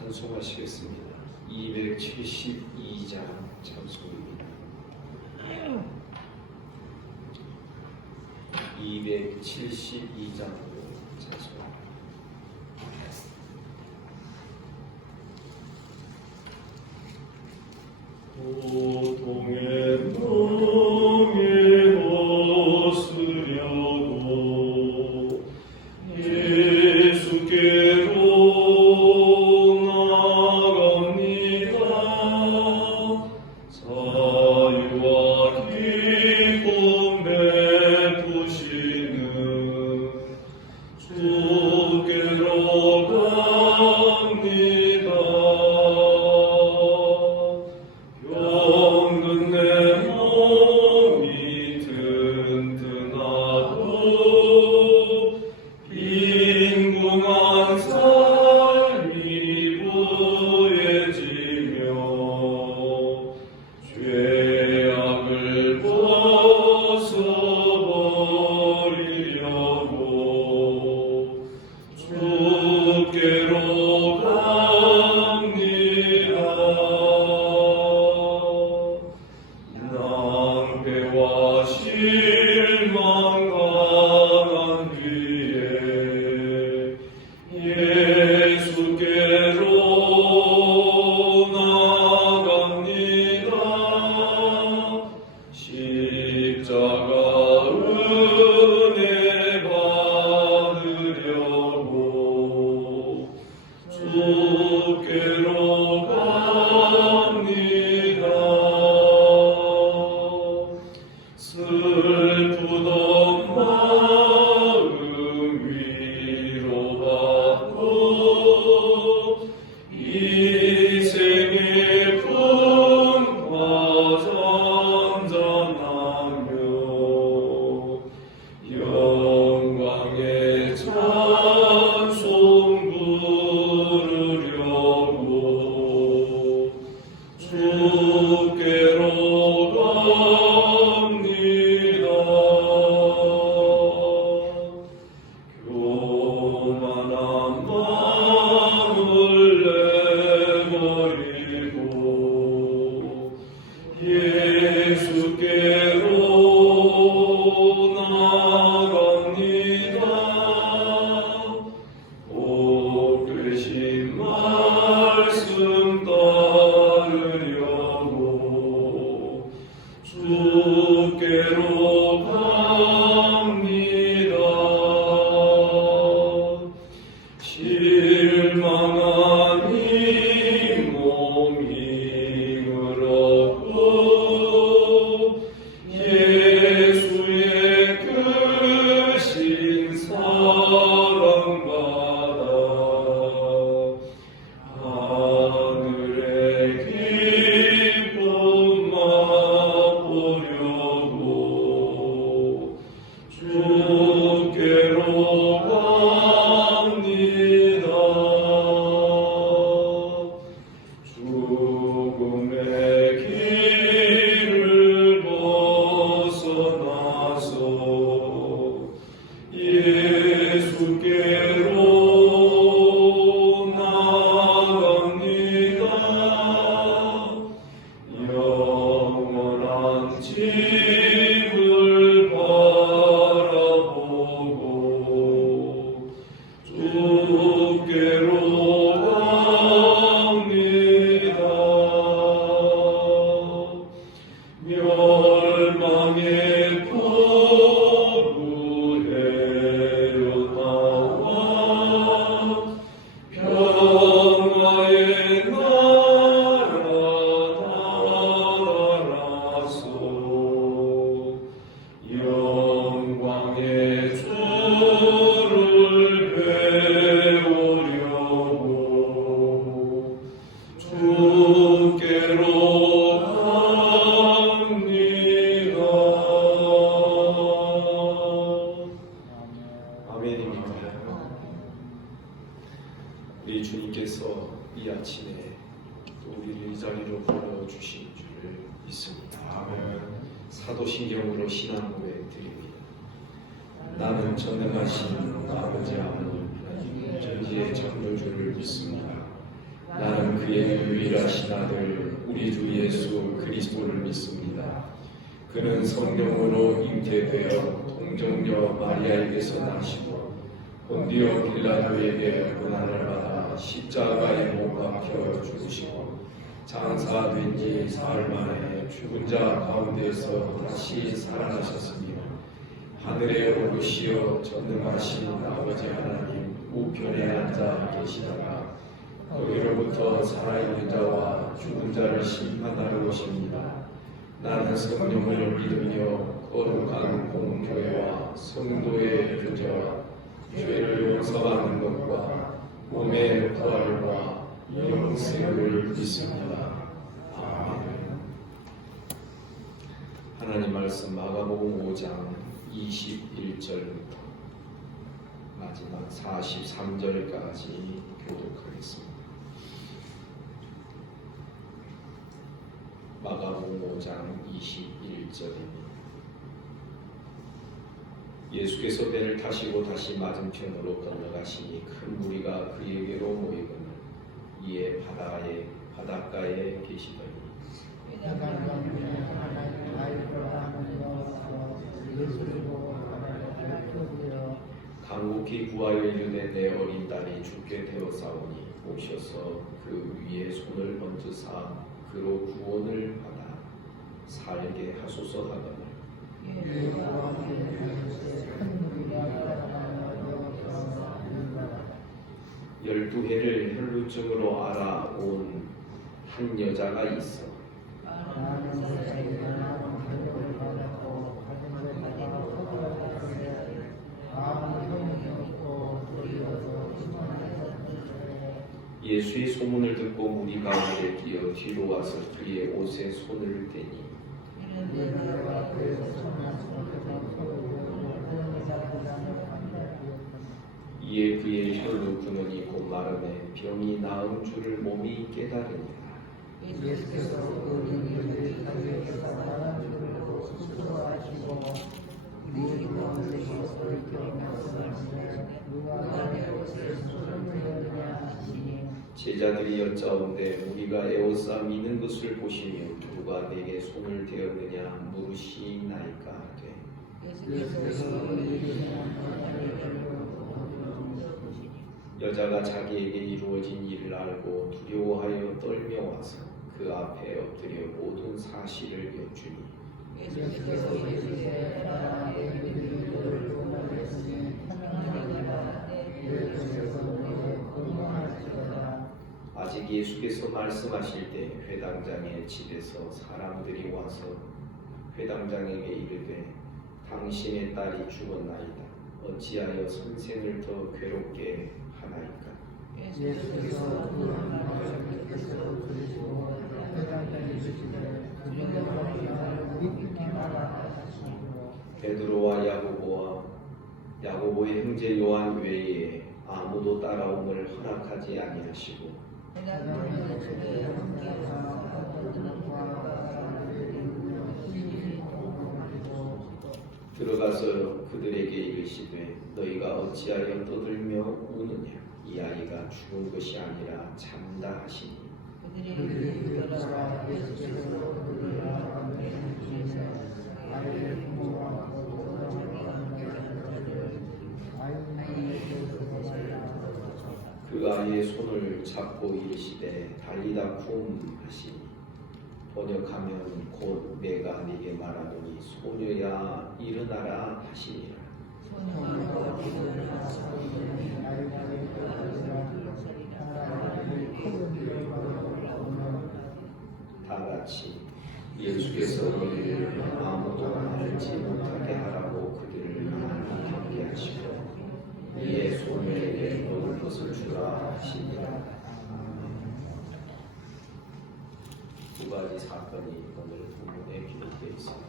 찬송하시겠습니다. 272장 찬송입니다. 272장으로 찬송합니다. 고통의 멍에 벗으려고 예수께로 나갑니다. 자유와 기쁨 베푸시는 주께로 갑니다. 병든 내 몸이 튼튼하고 빈궁한 삶이 부해지며 죄악을 벗어버리려고 주께로 갑니다. 낭패와 실망 당한 뒤에 예수께로 나갑니다. 십자가 은혜 받으려고 주께로 갑니다. 슬프던 마음 위로받고 인생의 풍파 잔잔하며 영광의 찬송 부르려고 주께로 갑니다. 교만한 마음을 내버리고 예수께로 나갑니다. 복 되신 말씀 따르려고 주께로 갑니다. 실망한 이 몸이 그렇고 예수의 크신 사랑받아 하늘의 기쁨 맛보려고 주께로 갑니다. 죽음의 길을 벗어나서 예수께로 나갑니다. 영원한 집을 바라보고 주께로 갑니다. 멸망의 포구에 나와 평화의 나라 달아서 영광의 주를 배우려고 주께로 갑니다. 아멘입니다. 우리 주님께서 이 아침에 또 우리를 이 자리로 불러주신 줄을 믿습니다. 아멘. 사도신경으로 신앙 고백 드립니다. 나는 전능하신 아버지 하나님 전지의 창조주를 믿습니다. 유일하신 아들 우리 주 예수 그리스도를 믿습니다. 그는 성령으로 잉태되어 동정녀 마리아에게서 나시고 본디오 빌라도에게 고난을 받아 십자가에 못 박혀 죽으시고 장사된 지 사흘 만에 죽은 자 가운데서 다시 살아나셨으며 하늘에 오르시어 전능하신 아버지 하나님 우편에 앉아 계시다가 거기로부터 살아있는 자와 죽은 자를 심판하러 오십니다. 나는 성령을 믿으며 거룩한 공교회와 성도의 교제와 죄를 용서받는 것과 몸의 부활과 영생을 믿습니다. 아멘. 하나님 말씀 마가복음 5장 21절부터 마지막 43절까지 교독하겠습니다. 마가복음 5장 21절입니다. 예수께서 배를 타시고 다시 맞은편으로 건너가시니 큰 무리가 그에게로 모이거늘 이에 바닷가에 계시더니 강국히 구하여 이르되 내 어린 딸이 죽게 되었사오니 오셔서 그 위에 손을 얹으사 그로 구원을 받아 살게 하소서 하거늘 열두 해를 혈루증으로 알아온 한 여자가 있어 예수의 소문을 듣고 무리 가운데 뛰어 뒤로 와서 그의 옷에 손을 대니 이에 그의 혈루 근원이 곧 마름에 병이 나은 줄을 몸이 깨달으니라. 예수께서 그 얘기를 자기에게서 말하시고 스스로하시고 네 가운데서 소리켜 말씀하시되 누가 내 옷에 손을 대느냐 하시니 제자들이 여짜온데 우리가 에워싸 미는 것을 보시며 누가 내게 손을 대었느냐 물으시나이까 하되 예수께서 여자가 자기에게 이루어진 일을 알고 두려워하여 떨며 와서 그 앞에 엎드려 모든 사실을 여쭈니 예수께서 이르시되 내 믿음을 도모하였으니 하나님께서 내 것에서 너에게 공경할지어다. 아직 예수께서 말씀하실 때 회당장의 집에서 사람들이 와서 회당장에게 이르되 당신의 딸이 죽었나이다. 어찌하여 선생을 더 괴롭게 하나이까? 예수께서 그 말씀을 들으시고 회당장에 이르시되 그녀가 믿게 하라 하시고 베드로와 야고보의 형제 요한 외에 아무도 따라옴을 허락하지 아니하시고 들어가서 그들에게 이르시되 너희가 어찌하여 떠들며 우느냐 이 아이가 죽은 것이 아니라 잠다 하시니 그 아이의 손을 잡고 이르시되 달리다 쿰 하시니 번역하면 곧 내가 네게 말하노니 소녀야 일어나라 하시니라. 다 같이 예수께서 이를 아무도 알지 못하게 하라고 그들을 많이 경계하시고 이에 소녀에게 먹을 것을 주라 하시니라. 두 가지 사건이 오늘 본문에 기록되어 있습니다.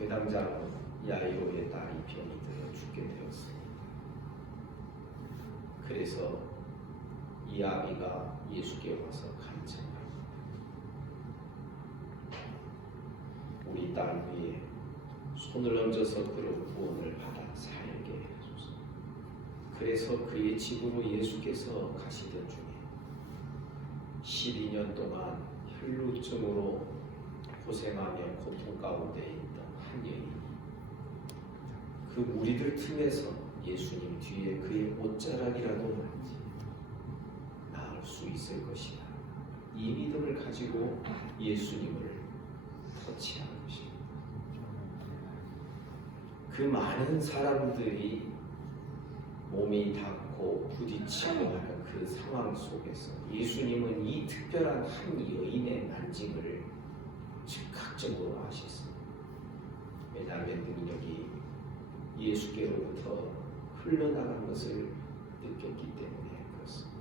회당장은 야이로의 딸이 병이 들어 죽게 되었습니다. 그래서 이 아비가 예수께 와서 간청합니다. 우리 딸 위에 손을 얹어서 그를 구원을 받아 살게 해주소서. 그래서 그의 집으로 예수께서 가시던 중에 12년 동안 혈루증으로 고생하며 고통 가운데 있던 한 여인이 그 무리들 틈에서 예수님 뒤에 그의 옷자락이라도 만지 나을 수 있을 것이다. 이 믿음을 가지고 예수님을 터치한 것입니다. 그 많은 사람들이 몸이 닿고 부딪히고 하는 그 상황 속에서 예수님은 이 특별한 한 여인의 만짐을 즉각적으로 하셨습니다. 왜냐하면 능력이 예수께로부터 흘러나간 것을 느꼈기 때문에 그렇습니다.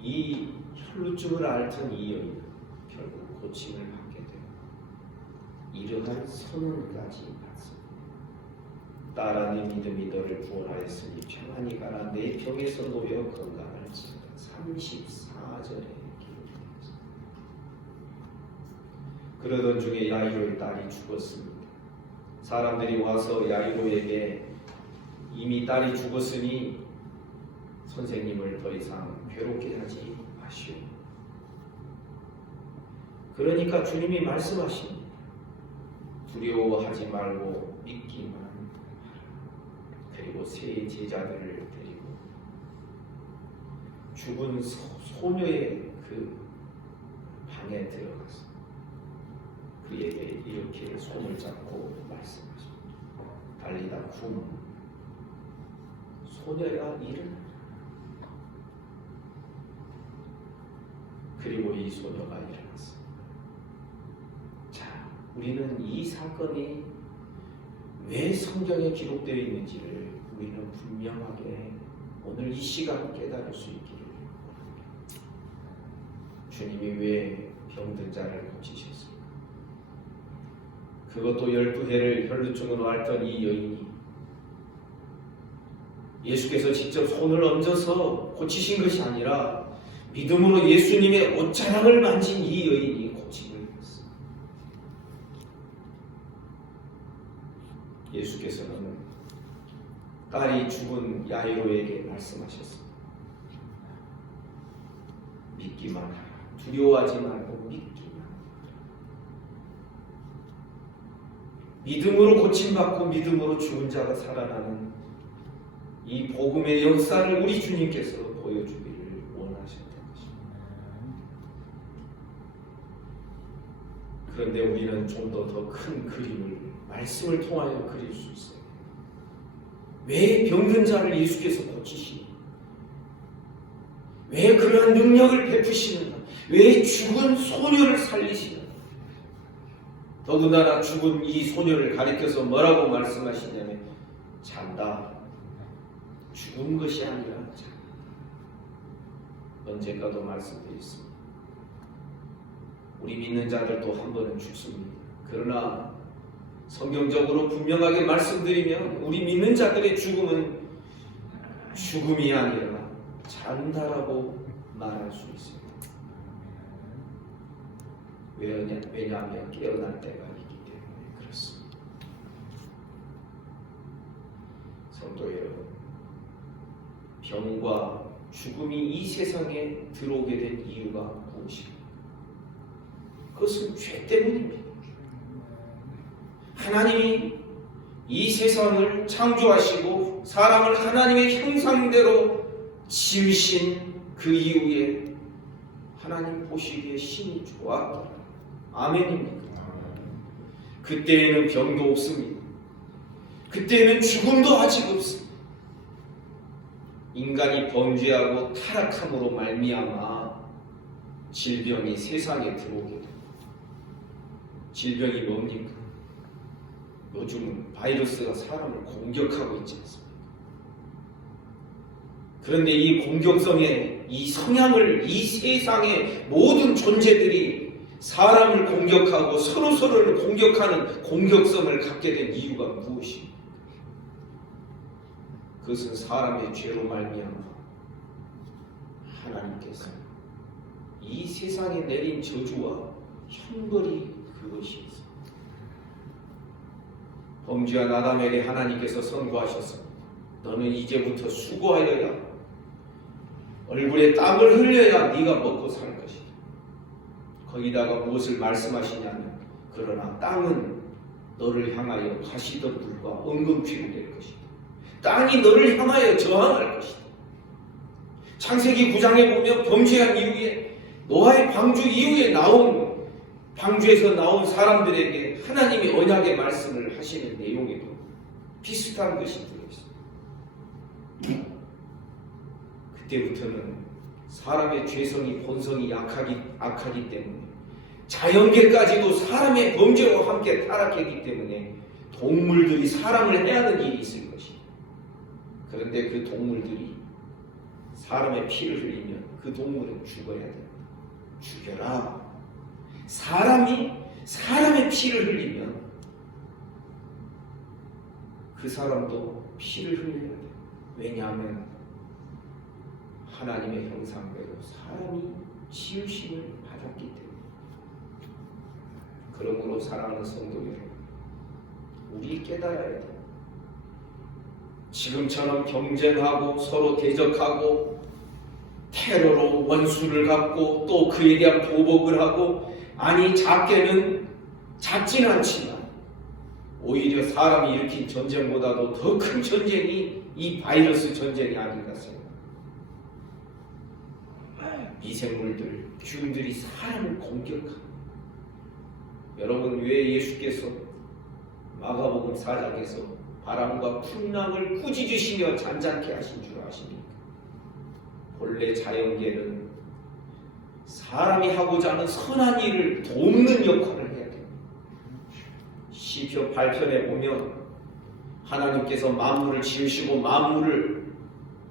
이 혈루증을 앓던 이 여인은 결국 고침을 받게 되고 이러한 선언까지 받습니다. 딸아내 믿음이 너를 구원하였으니 평안히 가라. 내 병에서 놓여 건강할지어다. 34절에 기록되었습니다. 그러던 중에 야이로의 딸이 죽었습니다. 사람들이 와서 야이로에게 이미 딸이 죽었으니 선생님을 더 이상 괴롭게 하지 마시오. 그러니까 주님이 말씀하십니다. 두려워하지 말고 믿기만 하라. 그리고 세 제자들을 데리고 죽은 소녀의 그 방에 들어가서 그에게 이렇게 손을 잡고 말씀하십니다. 달리다 쿰, 소녀야 일어나라. 그리고 이 소녀가 일어났습니다. 자, 우리는 이 사건이 왜 성경에 기록되어 있는지를 우리는 분명하게 오늘 이 시간 깨달을 수 있기를 원합니다. 주님이 왜 병든 자를 고치셨습니까? 그것도 12해를 혈루증으로 앓던 이 여인이 예수께서 직접 손을 얹어서 고치신 것이 아니라 믿음으로 예수님의 옷자락을 만진 이 여인이 고침을 받았습니다. 예수께서는 딸이 죽은 야이로에게 말씀하셨습니다. 믿기만 하라. 두려워하지 말고 믿기만 하라. 믿음으로 고침받고 믿음으로 죽은 자가 살아나는 이 복음의 역사를 우리 주님께서 보여주기를 원하셨던 것입니다. 그런데 우리는 좀 더 큰 그림을 말씀을 통하여 그릴 수 있어요. 왜 병든 자를 예수께서 고치시니? 왜 그러한 능력을 베푸시는가? 왜 죽은 소녀를 살리시는가? 더군다나 죽은 이 소녀를 가리켜서 뭐라고 말씀하시냐면 잔다. 죽은 것이 아니라 잔다. 언젠가도 말씀드렸습니다. 우리 믿는 자들도 한 번은 죽습니다. 그러나 성경적으로 분명하게 말씀드리면 우리 믿는 자들의 죽음은 죽음이 아니라 잔다라고 말할 수 있습니다. 왜냐하면 깨어날 때가 있기 때문에 그렇습니다. 성도 여러분, 병과 죽음이 이 세상에 들어오게 된 이유가 무엇입니까? 그것은 죄 때문입니다. 하나님이 이 세상을 창조하시고 사람을 하나님의 형상대로 지으신 그 이후에 하나님 보시기에 신이 좋았다. 아멘입니까? 그때에는 병도 없습니다. 그때에는 죽음도 아직 없습니다. 인간이 범죄하고 타락함으로 말미암아 질병이 세상에 들어오게 됩니다. 질병이 뭡니까? 요즘 바이러스가 사람을 공격하고 있지 않습니까? 그런데 이 공격성의 이 성향을 이 세상의 모든 존재들이 사람을 공격하고 서로를 공격하는 공격성을 갖게 된 이유가 무엇입니까? 그것은 사람의 죄로 말미암아 하나님께서 이 세상에 내린 저주와 형벌이 그것이었습니다. 범죄한 아담에게 하나님께서 선고하셨습니다. 너는 이제부터 수고하여야 얼굴에 땀을 흘려야 네가 먹고 살 것이다. 거기다가 무엇을 말씀하시냐면 그러나 땅은 너를 향하여 가시던 물과 은금피를 낼 것이다. 땅이 너를 향하여 저항할 것이다. 창세기 9장에 보면 범죄한 이후에 노아의 방주 이후에 나온 방주에서 나온 사람들에게 하나님이 언약의 말씀을 하시는 내용에도 비슷한 것이 들어있습니다. 그때부터는 사람의 죄성이 본성이 악하기 때문에 자연계까지도 사람의 범죄와 함께 타락했기 때문에 동물들이 사람을 해하는 일이 있을 것이다. 그런데 그 동물들이 사람의 피를 흘리면 그 동물은 죽어야 된다. 죽여라. 사람이 사람의 피를 흘리면 그 사람도 피를 흘려야 돼. 왜냐하면 하나님의 형상대로 사람이 지으심을 받았기 때문에. 그러므로 사랑하는 성도 여러분, 우리 깨달아야 돼. 지금처럼 경쟁하고 서로 대적하고 테러로 원수를 갚고 또 그에 대한 보복을 하고, 아니 작게는 작지는 않지만 오히려 사람이 일으킨 전쟁보다도 더 큰 전쟁이 이 바이러스 전쟁이 아닌가 생각합니다. 미생물들, 균들이 사람을 공격하고, 여러분 왜 예수께서 마가복음 4장에서 바람과 풍랑을 꾸짖으시며 잔잔케 하신 줄 아십니까? 본래 자연계는 사람이 하고자 하는 선한 일을 돕는 역할을 해야 됩니다. 시편 8편에 보면 하나님께서 만물을 지으시고 만물을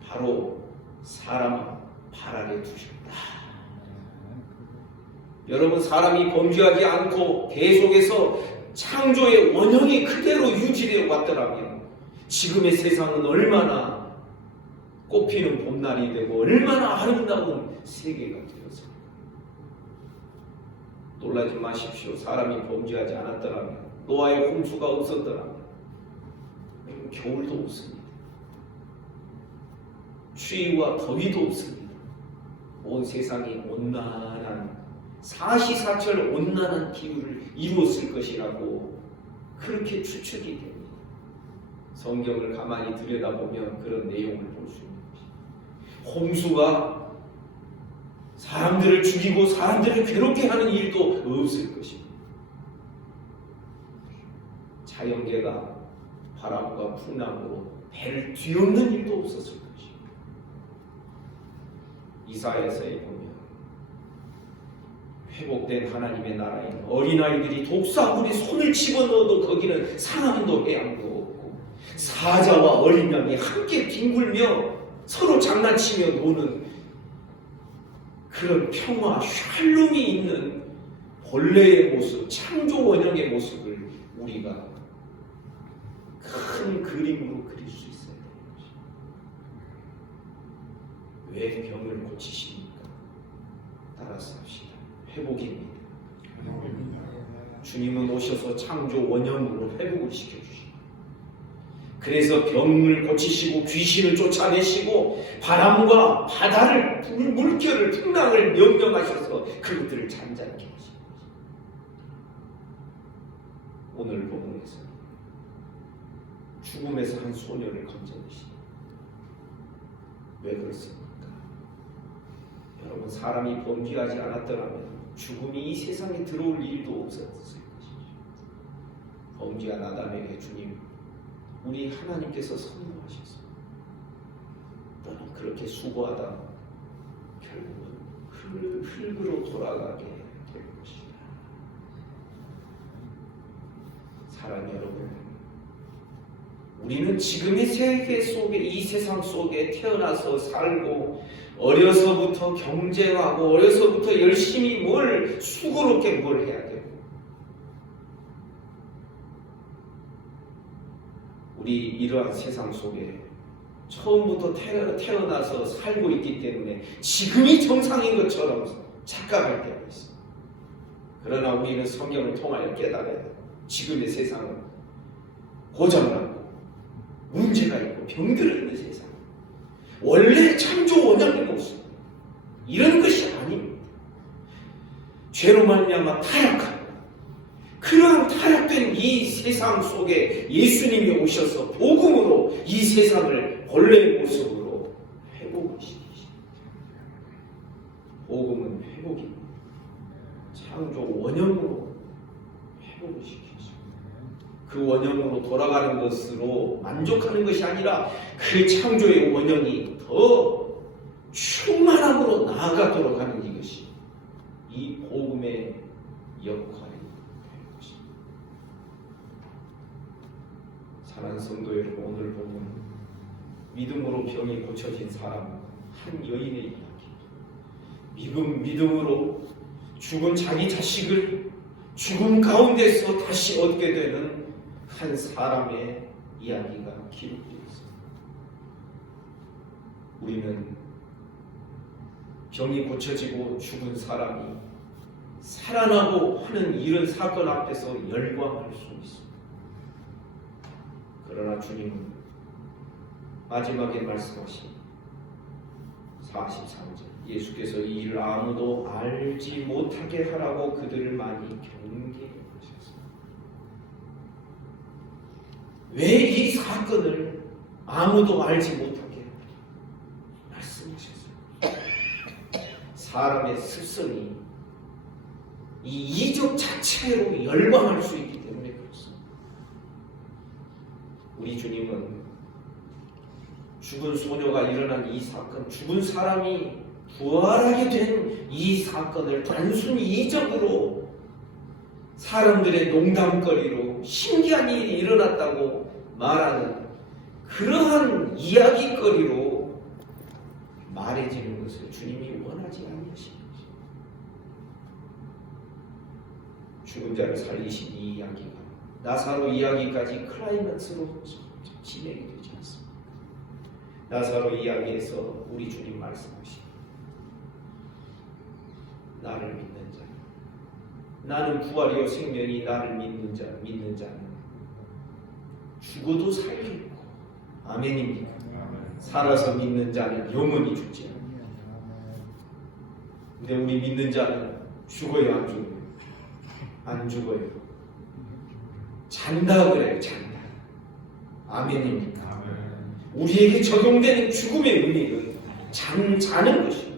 바로 사람 발 아래 두셨다. 여러분 사람이 범죄하지 않고 계속해서 창조의 원형이 그대로 유지되어 왔더라면 지금의 세상은 얼마나 꽃피는 봄날이 되고 얼마나 아름다운 세계가 되었습니다. 놀라지 마십시오. 사람이 범죄하지 않았더라면, 노아의 홍수가 없었더라면 겨울도 없습니다. 추위와 더위도 없습니다. 온 세상이 온난한 사시사철 온난한 기후를 이루었을 것이라고 그렇게 추측이 됩니다. 성경을 가만히 들여다보면 그런 내용을 볼 수 있는 것입니다. 홍수가 사람들을 죽이고 사람들을 괴롭게 하는 일도 없을 것입니다. 자연계가 바람과 풍랑으로 배를 뒤엎는 일도 없었을 것입니다. 이사야서에 보면 회복된 하나님의 나라에는 어린아이들이 독사물에 손을 집어넣어도 거기는 사람도 해양도 없고, 사자와 어린 양이 함께 뒹굴며 서로 장난치며 노는 그런 평화, 샬롬이 있는 본래의 모습, 창조 원형의 모습을 우리가 큰 그림으로 그릴 수 있어야 되는 것입니다. 왜 병을 고치십니까? 따라서 합시다. 회복입니다. 주님은 오셔서 창조 원형으로 회복을 시켜주십니다. 그래서 병을 고치시고 귀신을 쫓아내시고 바람과 바다를 물결을 풍랑을 명령하셔서 그것들을 잠잠케 하십니다. 오늘 본문에서 죽음에서 한 소녀를 건져내십니다. 왜 그렇습니까? 여러분 사람이 범죄하지 않았더라면 죽음이 이 세상에 들어올 일도 없었을 것입니다. 범죄한 아담에게 주님, 우리 하나님께서 선고하셨습니다. 너는 그렇게 수고하다 결국은 흙으로 돌아가게 될 것이다. 사랑 여러분, 우리는 지금의 세계 속에, 이 세상 속에 태어나서 살고 어려서부터 경쟁하고 어려서부터 열심히 뭘 수고롭게 뭘 해야 되고, 우리 이러한 세상 속에 처음부터 태어나서 살고 있기 때문에 지금이 정상인 것처럼 착각할 때가 있습니다. 그러나 우리는 성경을 통하여 깨달아야 돼요. 지금의 세상은 고장나고 문제가 있고 병들어 있는 세상, 원래 창조 원형의 모습, 이런 것이 아닙니다. 죄로 말미암아 타락하고 그러한 타락된 이 세상 속에 예수님이 오셔서 복음으로 이 세상을 본래의 모습으로 회복시키십니다. 복음은 회복입니다. 창조 원형으로 회복을 시키죠. 그 원형으로 돌아가는 것으로 만족하는 것이 아니라 그 창조의 원형이 더 충만함으로 나아가도록 하는 이것이 이 복음의 역할이 되는 것입니다. 사랑하는 성도 여러분, 오늘 보면 믿음으로 병이 고쳐진 사람 한 여인의 이야기, 믿음으로 죽은 자기 자식을 죽음 가운데서 다시 얻게 되는 한 사람의 이야기가 기록되어 있습니다. 우리는 병이 고쳐지고 죽은 사람이 살아나고 하는 이런 사건 앞에서 열광할 수 있습니다. 그러나 주님은 마지막에 말씀하신 43절, 예수께서 이 일을 아무도 알지 못하게 하라고 그들을 많이 경계해 주셨습니다. 왜 이 사건을 아무도 알지 못하게 말씀하셨어요? 사람의 습성이 이 이적 자체로 열광할 수 있기 때문에 그렇습니다. 우리 주님은 죽은 소녀가 일어난 이 사건, 죽은 사람이 부활하게 된 이 사건을 단순히 이적으로 사람들의 농담거리로 신기한 일이 일어났다고 말하는 그러한 이야기거리로 말해지는 것을 주님이 원하지 않으십니다. 죽은 자를 살리신 이 이야기가 나사로 이야기까지 클라이맥스로 진행이 되지 않습니다. 나사로 이야기에서 우리 주님 말씀하시고, 나를 믿는 자, 나는 부활이요 생명이, 나를 믿는 자는 죽어도 살겠고, 아멘입니까? 살아서 믿는 자는 영원히 죽지 않습니다. 근데 우리 믿는 자는 죽어요, 안 죽어요? 안 죽어요. 잔다 그래요, 잔다. 아멘입니까? 우리에게 적용되는 죽음의 의미는 자는 것입니다.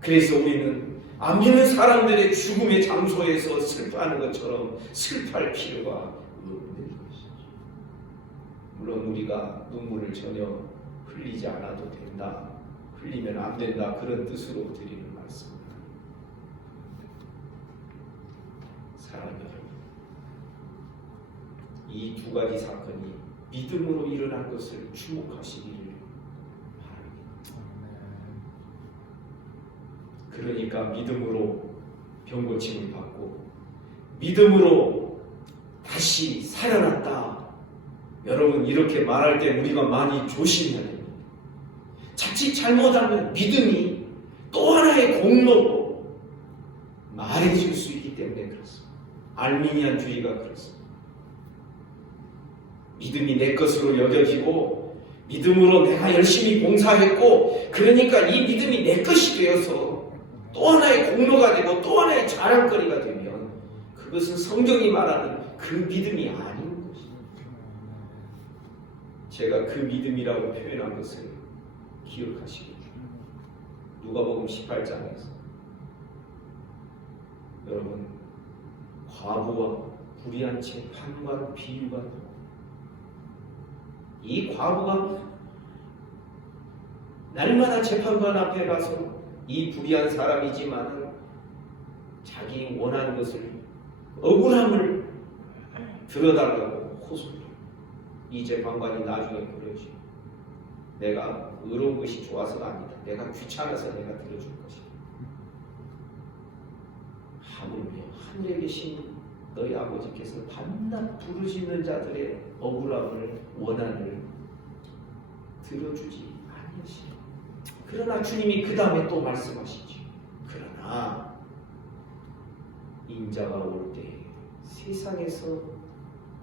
그래서 우리는 안 믿는 사람들의 죽음의 장소에서 슬퍼하는 것처럼 슬퍼할 필요가 없는 것이죠. 물론 우리가 눈물을 전혀 흘리지 않아도 된다, 흘리면 안 된다, 그런 뜻으로 드리는 말씀입니다. 사랑하는 여러분, 이 두 가지 사건이 믿음으로 일어난 것을 주목하시기를 바랍니다. 그러니까 믿음으로 병고침을 받고 믿음으로 다시 살아났다. 여러분, 이렇게 말할 때 우리가 많이 조심해야 됩니다. 자칫 잘못하면 믿음이 또 하나의 공로로 말해질 수 있기 때문에 그렇습니다. 알미니안주의가 그렇습니다. 믿음이 내 것으로 여겨지고 믿음으로 내가 열심히 봉사했고, 그러니까 이 믿음이 내 것이 되어서 또 하나의 공로가 되고 또 하나의 자랑거리가 되면 그것은 성경이 말하는 그 믿음이 아닌 것입니다. 제가 그 믿음이라고 표현한 것을 기억하시기 바랍니다. 누가복음 18장에서 여러분, 과부와 불의한 채 판관 비유가 나옵니다. 이 과부가 날마다 재판관 앞에 가서 이 불의한 사람이지만 자기 원하는 것을, 억울함을 들어달라고 호소해요. 이 재판관이 나중에 그러죠. 내가 의로운 것이 좋아서가 아니다. 내가 귀찮아서 내가 들어줄 것이다. 하물며 하늘에 계신 너희 아버지께서 밤낮 부르짖는 자들의 억울함을, 원한을 들어주지 아니하시오. 그러나 주님이 그 다음에 또 말씀하시죠. 그러나 인자가 올 때 세상에서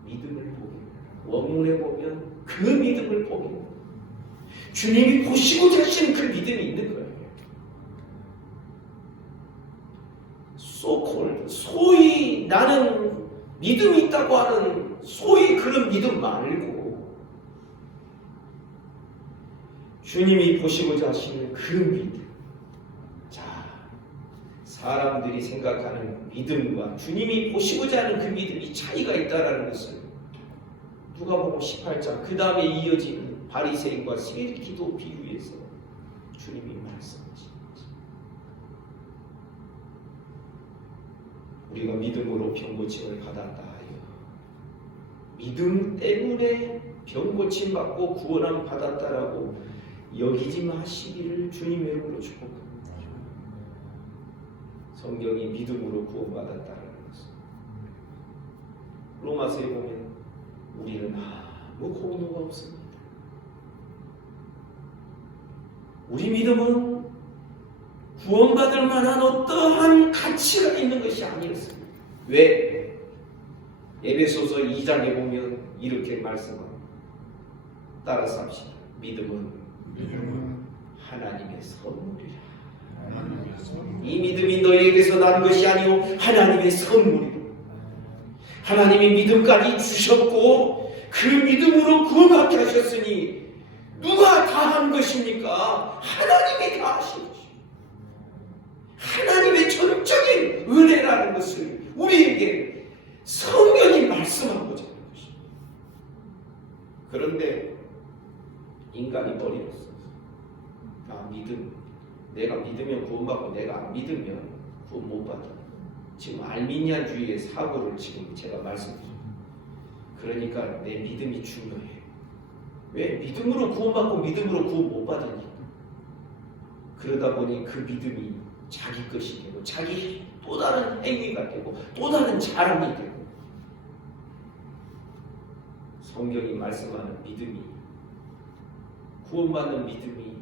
믿음을 보게. 원문에 보면 그 믿음을 보게. 주님이 보시고자 하시는 그 믿음이 있는 거예요. 소위 나는 믿음이 있다고 하는 소위 그런 믿음 말고 주님이 보시고자 하시는 그 믿음. 자, 사람들이 생각하는 믿음과 주님이 보시고자 하는 그 믿음이 차이가 있다는 것을 누가복음 18장 그 다음에 이어지는 바리새인과 세리기도 비유에서 주님이 말씀하십니다. 우리가 믿음으로 병고침을 받았다 하여 믿음 때문에 병고침 받고 구원함 받았다라고 여기지 마시기를 주님의 이름으로 축복합니다. 성경이 믿음으로 구원받았다라는 것은 로마서에 보면 우리는 아무 공로가 없습니다. 우리 믿음은 구원받을 만한 어떠한 가치가 있는 것이 아니었습니다. 왜? 에베소서 2장에 보면 이렇게 말씀합니다. 따라서 합시다. 믿음은 하나님의 선물이라. 이 믿음이 너희에게서 난 것이 아니오 하나님의 선물이라. 하나님이 믿음까지 주셨고 그 믿음으로 구원받게 하셨으니 누가 다 한 것입니까? 하나님이 다 하신 것입니다. 하나님의 전적인 은혜라는 것을 우리에게 성경이 말씀하고자 하는 것입니다. 그런데 인간이 버렸어요. 믿음. 내가 믿으면 구원받고 내가 안 믿으면 구원 못 받아. 지금 알미니아주의의 사고를 지금 제가 말씀드립니다. 그러니까 내 믿음이 중요해. 왜? 믿음으로 구원받고 믿음으로 구원 못 받으니까. 그러다 보니 그 믿음이 자기 것이 되고 자기 또 다른 행위가 되고 또 다른 자랑이 되고 성경이 말씀하는 믿음이 구원받는 믿음이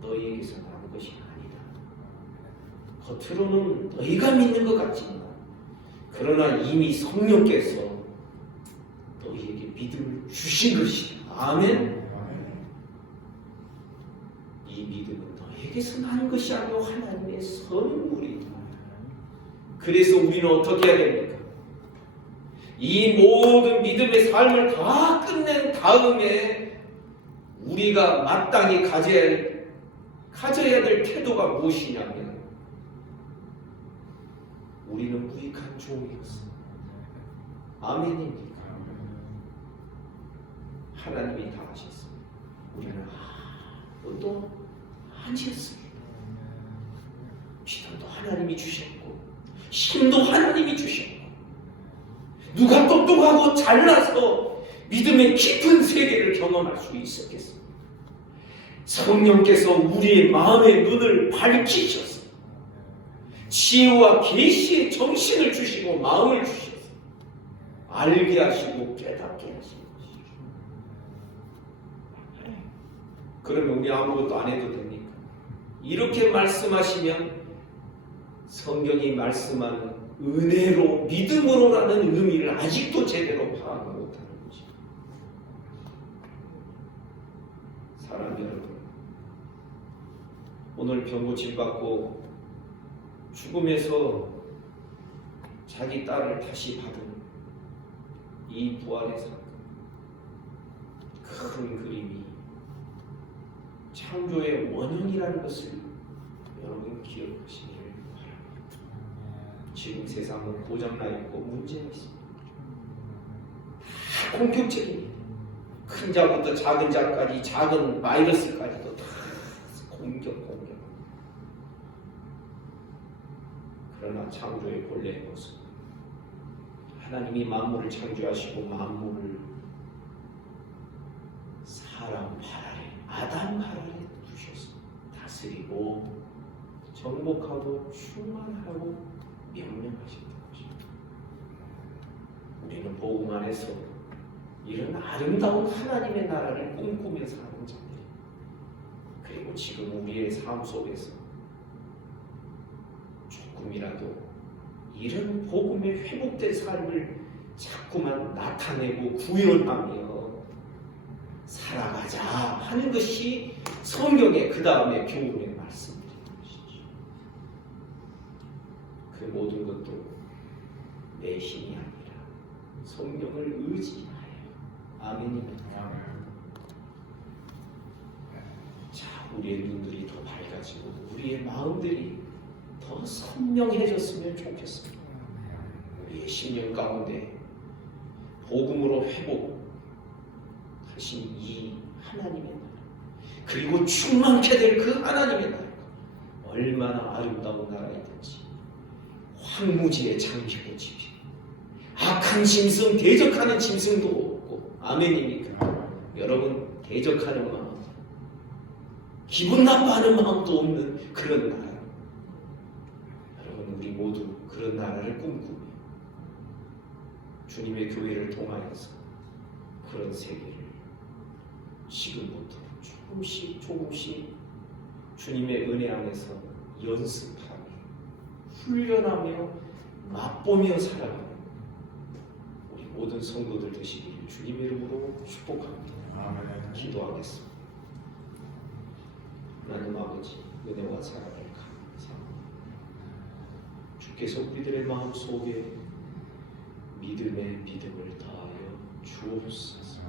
너희에게서 나는 것이 아니다. 겉으로는 너희가 믿는 것 같지만 그러나 이미 성령께서 너희에게 믿음을 주신 것이다. 아멘. 이 믿음은 너희에게서 나는 것이 아니고 하나님의 선물이다. 그래서 우리는 어떻게 해야 됩니까? 이 모든 믿음의 삶을 다 끝낸 다음에 우리가 마땅히 가져야 될 태도가 무엇이냐면 우리는 무익한 종이었습니다. 아멘입니까? 하나님이 다 하셨습니다. 우리는 아무것도 아니었습니다. 피도 하나님이 주셨고 힘도 하나님이 주셨고 누가 똑똑하고 잘나서 믿음의 깊은 세계를 경험할 수 있었겠습니까? 성령께서 우리의 마음의 눈을 밝히셔서 지혜와 계시의 정신을 주시고 마음을 주셔서 알게 하시고 깨닫게 하시고 그러면 우리 아무것도 안 해도 됩니까? 이렇게 말씀하시면 성경이 말씀하는 은혜로 믿음으로라는 의미를 아직도 제대로 파악 못하는 거죠. 사랑하는 여러분, 오늘 병고침 받고 죽음에서 자기 딸을 다시 받은 이 부활의 사건, 큰 그림이 창조의 원형이라는 것을 여러분 기억하시기를 바랍니다. 지금 세상은 고장나 있고 문제가 있습니다. 다 공격적입니다. 큰 자부터 작은 자까지 작은 바이러스까지도 다 공격. 그러나 창조의 본래의 모습, 하나님이 만물을 창조하시고 만물을 사람 발 아래, 아담 발 아래 두셔서 다스리고 정복하고 충만하고 명령하셨던 것입니다. 우리는 복음 안에서 이런 아름다운 하나님의 나라를 꿈꾸며 사는 자들, 그리고 지금 우리의 삶 속에서 조금이라도 이런 복음의 회복된 삶을 자꾸만 나타내고 구현하며 살아가자 하는 것이 성경의 그 다음에 교훈의 말씀입니다. 그 모든 것도 내 힘이 아니라 성령을 의지하여. 아멘입니다. 자, 우리의 눈들이 더 밝아지고 우리의 마음들이 더 선명해졌으면 좋겠습니다. 우리의 심령 가운데 복음으로 회복하신 이 하나님의 나라, 그리고 충만케 될 그 하나님의 나라가 얼마나 아름다운 나라이든지 황무지에 잠기고 집이 악한 짐승, 대적하는 짐승도 없고. 아멘입니까? 여러분, 대적하는 마음, 기분 나빠하는 마음도 없는 그런 나라. 여러분, 우리 모두 그런 나라를 꿈꾸며 주님의 교회를 통하여서 그런 세계를 지금부터 조금씩 주님의 은혜 안에서 연습하며 훈련하며 맛보며 살아가는 우리 모든 성도들 되시기를 주님의 이름으로 축복합니다. 기도하겠습니다. 하나님 아버지, 은혜와 사랑을 감사합니다. 주께서 우리들의 마음속에 믿음의 믿음을 다하여 주옵소서.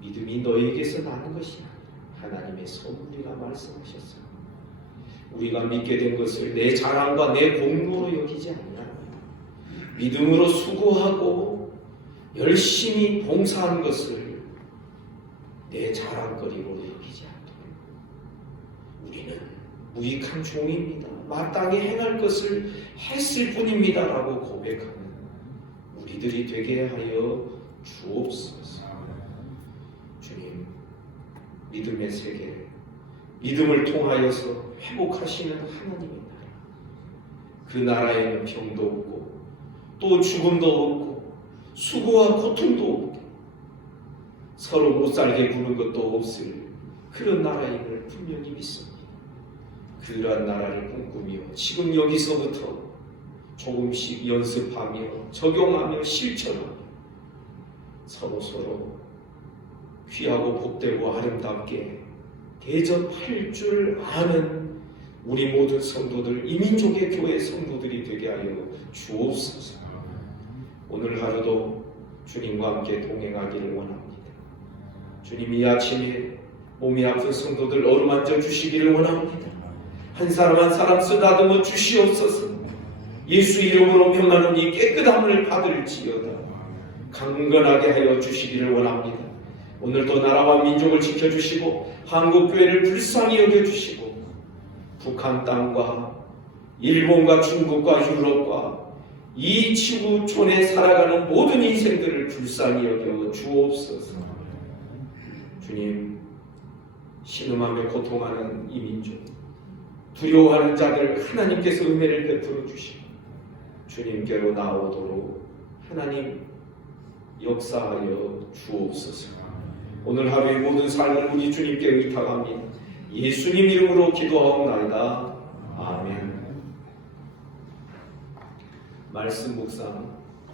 믿음이 너에게서 나는 것이 아니라 하나님의 선물이라 말씀하셨어요. 우리가 믿게 된 것을 내 자랑과 내 공로로 여기지 아니하며 믿음으로 수고하고 열심히 봉사한 것을 내 자랑거리로 여기지 않도록 우리는 무익한 종입니다. 마땅히 행할 것을 했을 뿐입니다 라고 고백하는 우리들이 되게 하여 주옵소서. 주님, 믿음의 세계, 믿음을 통하여서 회복하시는 하나님의 나라, 그 나라에는 병도 없고 또 죽음도 없고 수고와 고통도 없고 서로 못 살게 구는 것도 없을 그런 나라임을 분명히 믿습니다. 그러한 나라를 꿈꾸며 지금 여기서부터 조금씩 연습하며 적용하며 실천하며 서로 귀하고 복되고 아름답게 대접할 줄 아는 우리 모든 성도들, 이민족의 교회 성도들이 되게 하여 주옵소서. 오늘 하루도 주님과 함께 동행하기를 원합니다. 주님, 이 아침에 몸이 아픈 성도들 어루만져 주시기를 원합니다. 한 사람 한 사람 쓰다듬어 주시옵소서. 예수 이름으로 명하노니 깨끗함을 받을지어다. 강건하게 하여 주시기를 원합니다. 오늘도 나라와 민족을 지켜주시고 한국교회를 불쌍히 여겨주시고 북한 땅과 일본과 중국과 유럽과 이 지구촌에 살아가는 모든 인생들을 불쌍히 여겨 주옵소서. 주님, 신음하며 고통하는 이 민족, 두려워하는 자들 하나님께서 은혜를 베풀어 주시고 주님께로 나오도록 하나님 역사하여 주옵소서. 오늘 하루의 모든 삶을 우리 주님께 의탁합니다. 예수님 이름으로 기도하옵나이다. 아멘. 말씀 묵상